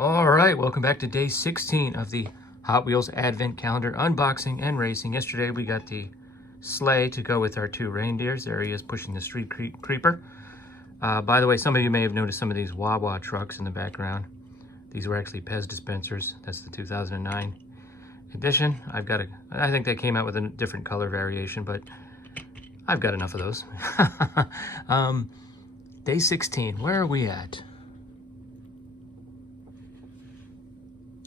All right, welcome back to day 16 of the Hot Wheels Advent Calendar unboxing and racing. Yesterday we got the sleigh to go with our two reindeers. There he is pushing the street creeper. By the way, some of you may have noticed some of these Wawa trucks in the background. These were actually Pez dispensers. That's the 2009 edition. I think they came out with a different color variation, but I've got enough of those. Day 16, where are we at?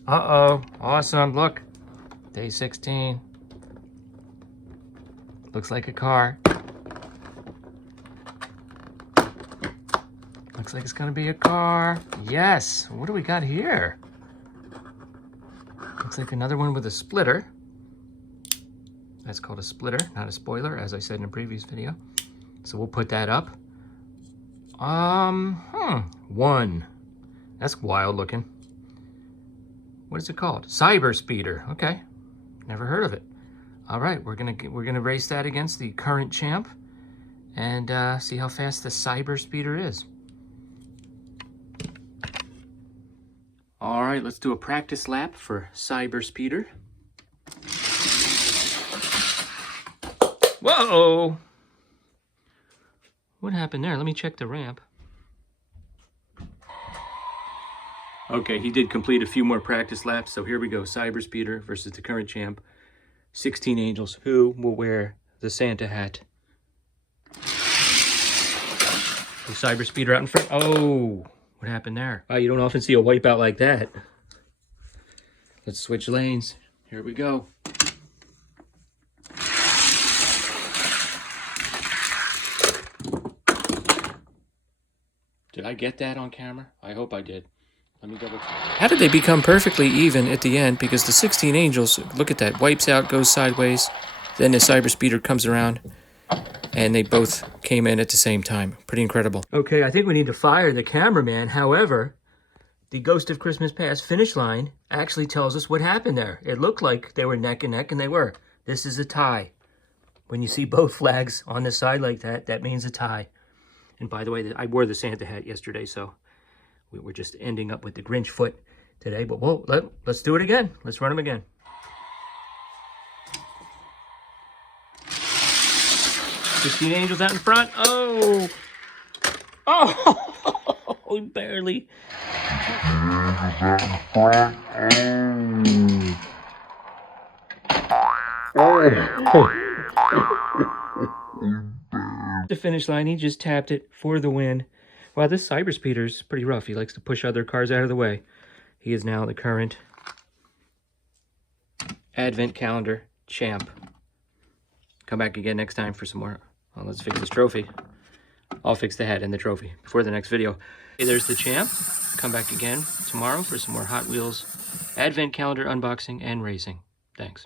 Uh-oh, awesome, look. Day 16. Looks like a car. Looks like it's gonna be a car. Yes, what do we got here? Looks like another one with a splitter. That's called a splitter, not a spoiler, as I said in a previous video. So we'll put that up. One. That's wild looking. What is it called? Cyber Speeder. Okay, never heard of it. All right, we're gonna race that against the current champ and see how fast the Cyber Speeder is. All right, let's do a practice lap for Cyber Speeder. Whoa! What happened there? Let me check the ramp. Okay, he did complete a few more practice laps, so here we go. Cyber Speeder versus the current champ, 16 Angels, who will wear the Santa hat. The Cyber Speeder out in front. Oh, what happened there? Oh, you don't often see a wipeout like that. Let's switch lanes. Here we go. Did I get that on camera? I hope I did. Let me double check. How did they become perfectly even at the end? Because the 16 Angels, look at that, wipes out, goes sideways. Then the Cyber Speeder comes around, and they both came in at the same time. Pretty incredible. Okay, I think we need to fire the cameraman. However, the Ghost of Christmas Past finish line actually tells us what happened there. It looked like they were neck and neck, and they were. This is a tie. When you see both flags on the side like that, that means a tie. And by the way, I wore the Santa hat yesterday, so we're just ending up with the Grinch foot today. But let's do it again. Let's run them again. $15 Angels out in front. Oh! Oh! Barely. The finish line, he just tapped it for the win. Wow, this Cyber Speeder's pretty rough. He likes to push other cars out of the way. He is now the current Advent Calendar champ. Come back again next time for some more. Well, let's fix this trophy. I'll fix the head and the trophy before the next video. Hey, there's the champ. Come back again tomorrow for some more Hot Wheels Advent Calendar unboxing and racing. Thanks.